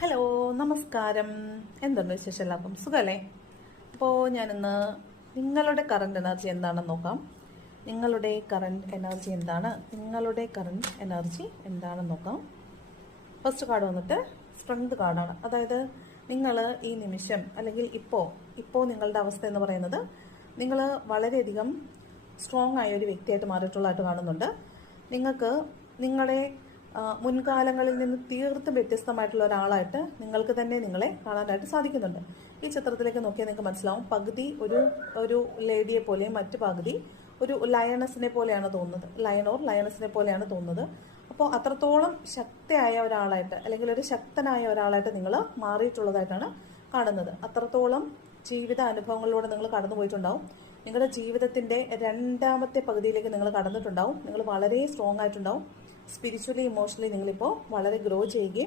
Hello, നമസ്കാരം. എന്തുണ്ട് വിശേഷം? എല്ലാവർക്കും സുഖമല്ലേ? അപ്പോൾ ഞാനിന്ന് നിങ്ങളുടെ കറണ്ട് എനർജി എന്താണെന്ന് നോക്കാം. നിങ്ങളുടെ കറണ്ട് എനർജി എന്താണെന്ന് നോക്കാം. ഫസ്റ്റ് കാർഡ് വന്നിട്ട് സ്ട്രെങ്ത് കാർഡാണ്. അതായത് നിങ്ങൾ ഈ നിമിഷം അല്ലെങ്കിൽ ഇപ്പോൾ നിങ്ങളുടെ അവസ്ഥ എന്ന് പറയുന്നത് നിങ്ങൾ വളരെയധികം സ്ട്രോങ് ആയ ഒരു വ്യക്തിയായിട്ട് മാറിയിട്ടുള്ളതായിട്ട് കാണുന്നുണ്ട്. നിങ്ങൾക്ക് നിങ്ങളെ മുൻകാലങ്ങളിൽ നിന്ന് തീർത്തും വ്യത്യസ്തമായിട്ടുള്ള ഒരാളായിട്ട് നിങ്ങൾക്ക് തന്നെ നിങ്ങളെ കാണാനായിട്ട് സാധിക്കുന്നുണ്ട്. ഈ ചിത്രത്തിലേക്ക് നോക്കിയാൽ നിങ്ങൾക്ക് മനസ്സിലാവും, പകുതി ഒരു ലേഡിയെ പോലെയും മറ്റു പകുതി ഒരു ലയണസിനെ പോലെയാണ് തോന്നുന്നത്. ലയണസിനെ പോലെയാണ് തോന്നുന്നത്. അപ്പോൾ അത്രത്തോളം ശക്തിയായ ഒരാളായിട്ട് അല്ലെങ്കിൽ ഒരു ശക്തനായ ഒരാളായിട്ട് നിങ്ങൾ മാറിയിട്ടുള്ളതായിട്ടാണ് കാണുന്നത്. അത്രത്തോളം ജീവിത അനുഭവങ്ങളിലൂടെ നിങ്ങൾ കടന്നു പോയിട്ടുണ്ടാവും. നിങ്ങളുടെ ജീവിതത്തിൻ്റെ രണ്ടാമത്തെ പകുതിയിലേക്ക് നിങ്ങൾ കടന്നിട്ടുണ്ടാവും. നിങ്ങൾ വളരെ സ്ട്രോങ് ആയിട്ടുണ്ടാവും. സ്പിരിച്വലി ഇമോഷണലി നിങ്ങളിപ്പോൾ വളരെ ഗ്രോ ചെയ്യുകയും